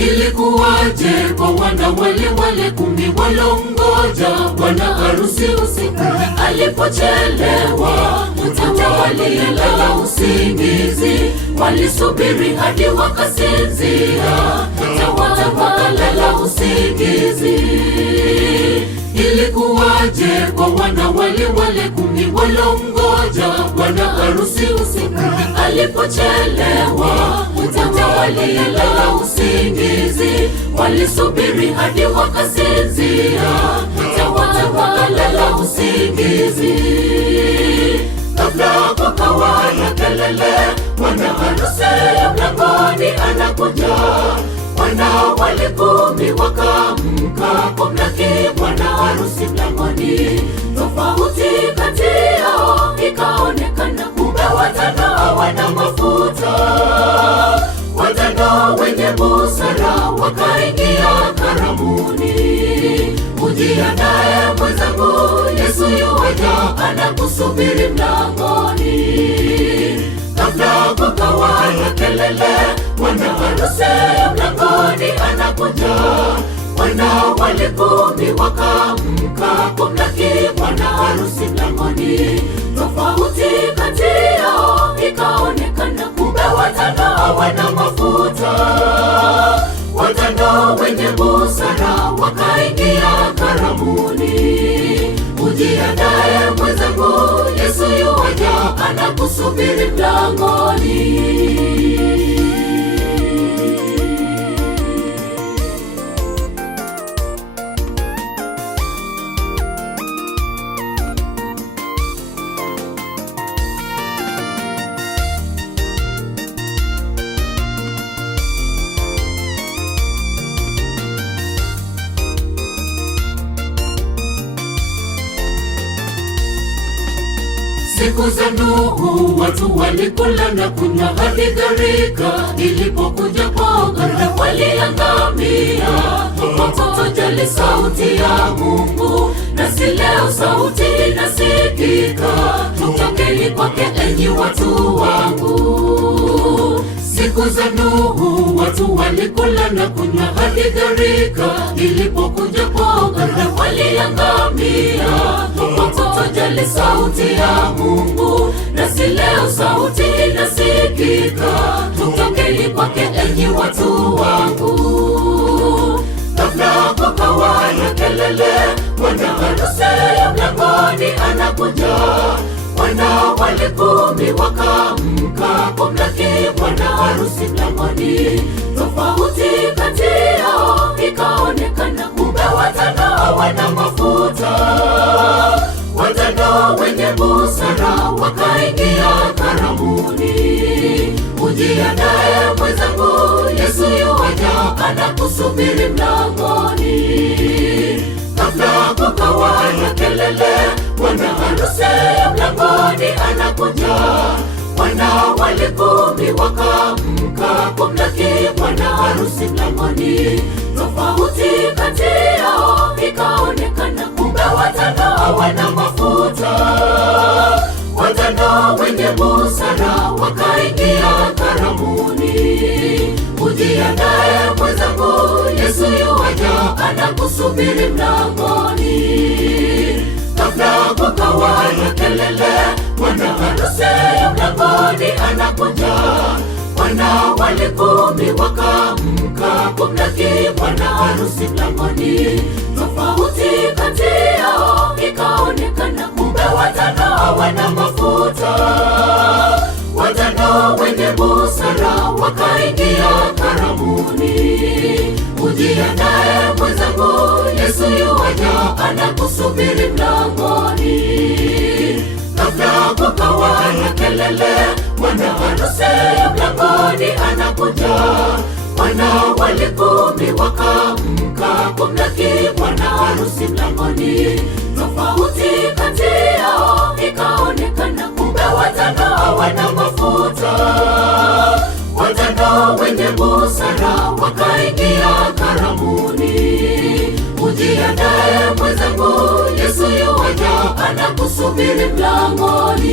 Ilikuwaje kwa wana wale 10 walongoja bwana harusi usiku? Alipochelewa wote walilala usingizi, walisubiri hadi wakasinzia, wote wakalala usingizi. Ilikuwaje kwa wana wale 10 walongoja bwana harusi usiku? Alipochelewa wote walilala usingizi, walisubiri hadi wakasinzia, wote wakalala usingizi. Kabla kukawa na kelele, bwana harusi mlangoni anakuja. Wana wale 10 wakaamka kumlaki bwana harusi mlangoni. Tofauti kati yao ikaonekana, kumbe watano hawana mafuta. Watano wenye busara wakaingia karamuni. Ujiandae mwenzangu, Yesu yuaja anakusubiri mlangoni. Kabla kukawa na kelele, bwana harusi mlangoni anakuja. Wana wale 10 wakaamka kumlaki bwana harusi mlangoni. Tofauti kati yao ikaonekana, kumbe watano hawana mafuta. Watano wenye busara wakaingia karamuni. Ujiandae mwenzangu, Yesu yuaja anakusubiri mlangoni. Siku za Nuhu watu walikula na kunywa hadi gharika ilipokuja pogara, waliangamia kwa kutojali sauti ya Mungu. Nasi leo sauti inasikika, tokeni kwake enyi watu wangu. Siku za Nuhu watu walikula na kunywa hadi gharika ilipokuja pogara, waliangamia kwa kutojali sauti ya Mungu. Nasi leo sauti inasikika, tokeni kwake enyi watu wangu. Kabla kukawa na kelele, bwana harusi mlangoni anakuja. Wana wale 10 wakaamka kumlaki bwana harusi mlangoni. Tofauti kati yao ikaonekana, kumbe watano hawana mafuta. Watano wenye busara wakaingia karamuni. Ujiandae mwenzangu, Yesu yuaja anakusubiri mlangoni. Kabla kukawa na kelele, bwana harusi mlangoni anakuja. Wana wale 10 wakaamka kumlaki bwana harusi mlangoni. Tofauti kati yao ikaonekana, kumbe watano hawana mafuta. Watano wenye busara wakaingia karamuni. Ujiandae mwenzangu, Yesu yuaja anakusubiri mlangoni. Kabla kukawa na kelele, bwana harusi mlangoni anakuja. Wana wale 10 wakaamka kumlaki bwana harusi mlangoni. Tofauti kati yao ikaonekana, kumbe watano hawana mafuta. Watano wenye busara wakaingia karamuni. Ujiandae mwenzangu, Yesu yuaja anakusubiri mlangoni. Kabla kukawa na kelele, bwana harusi mlangoni anakuja. Wana wale 10 wakaamka kumlaki bwana harusi mlangoni. Tofauti kati yao ikaonekana, kumbe watano hawana mafuta. Watano wenye busara wakaingia karamuni. Ujiandae mwenzangu, Yesu yuaja anakusubiri mlangoni.